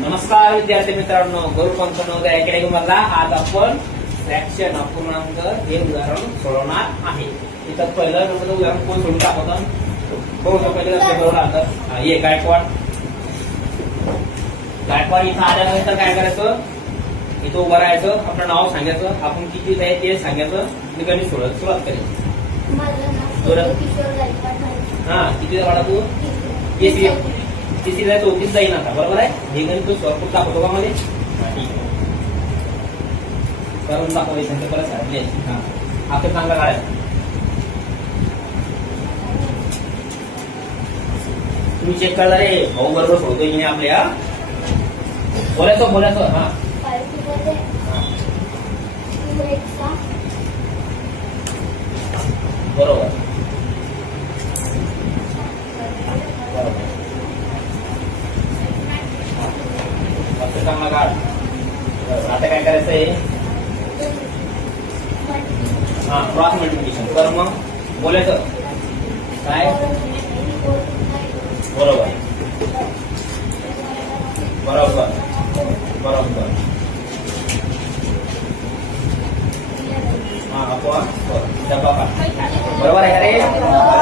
नमस्कार विद्यार्थी मित्रांनो, गुरुपंथ नवोदय अकॅडमी मधला आज आपण फ्रॅक्शन अपूर्णांक हे उदाहरण सोडवणार आहे. इथं पहिलं उदाहरण कोण सोडून टाकवतं बघू पहिलं बरोबर आता ये गायकवाड इथं आल्यानंतर काय करायचं, इथं उभं राहायचं, आपलं नाव सांगायचं, आपण किती आहे ते सांगायचं, गणित सुरुवात करायची. हा किती वाढा तू तिसरी जाय 34 जाईन आता, बरोबर आहे. हे गणित तू स्वरूप दाखवतो का मध्ये करून दाखवायचं परत सांगले आपलं चांगला काढायचं. तुम्ही चेक करणार रे भाऊ बरोबर सोडतोय की नाही आपल्या बोलायचं हा बरोबर चांगला काढ. आता काय करायचंय, हा क्रॉस मल्टिप्लिकेशन कर. मग बोलायचं काय बरोबर बरोबर बरोबर हा आपण डबा बरोबर आहे का रे.